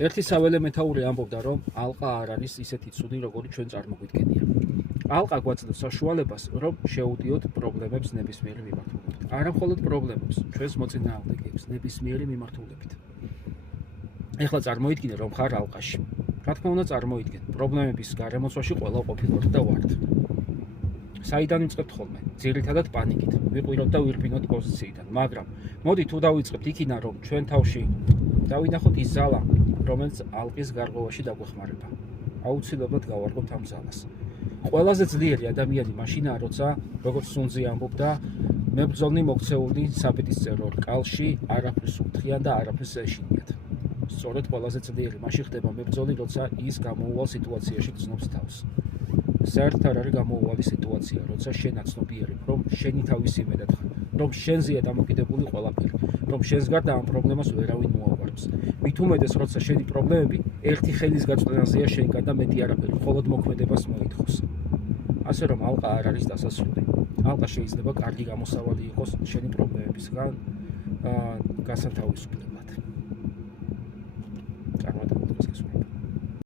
ერთი საველე მეთაური ამბობდა, რომ ალყა არ არის ისეთი ცუდი, როგორიც ჩვენ წარმოგვიდგენია. ალყა გვაძლევს საშუალებას, რომ შევუდიოთ პრობლემებს ნებისმიერი მიმართულებით. არა მხოლოდ პრობლემებს, ჩვენს მოწინააღმდეგეებს ნებისმიერი მიმართულებით. ეხლა წარმოიდგინე, რომ ხარ ალყაში. რა თქმა უნდა, წარმოიდგენ, პრობლემების გარემოცვაში ყველა ყოფილვართ და ვართ. საიდან ვიწყებთ ხოლმე? ძირითადად პანიკით. ვიყვიროთ და ვირბინოთ პოზიციიდან, მაგრამ მოდი თუ დავიწყებთ იქიდან, რომ ჩვენ თავში დავინახოთ ის ზალა, რომელიც ალყის გარღვევაში დაგვეხმარება. აუცილებლად გავარკვევთ ამ ზალას. ყველაზე ძლიერი ადამიანი მაშინაა, როცა როგორც სუნძი ამბობდა, მებრძოლნი მოქცეული საბედისწერო რკალში არაფერს უთხრიან და არაფერს ეშინიათ. სწორედ ყველაზე ძლიერი მაშინ ხდება მებრძოლი, როცა ის გამოუვალ სიტუაციაში გრძნობს თავს. საერთოდ არ არის გამოუვალი სიტუაცია, როცა შენ აცნობიერებ, რომ შენი თავის იმედად ხარ, რომ შენზეა დამოკიდებული ყველაფერი, რომ შენს გარდა ამ პრობლემას ვერავინ მოაგვარებს. მით უმეტეს, როცა შენი პრობლემები ერთი ხელის გაწვდენაზეა შენგან და მეტი არაფერი, მხოლოდ მოქმედებას მოითხოვს. ასე რომ ალყა არ არის დასასრული. ალყა შეიძლება კარგი გამოსავალი იყოს შენი პრობლემებისგან გასათავისუფლებლად.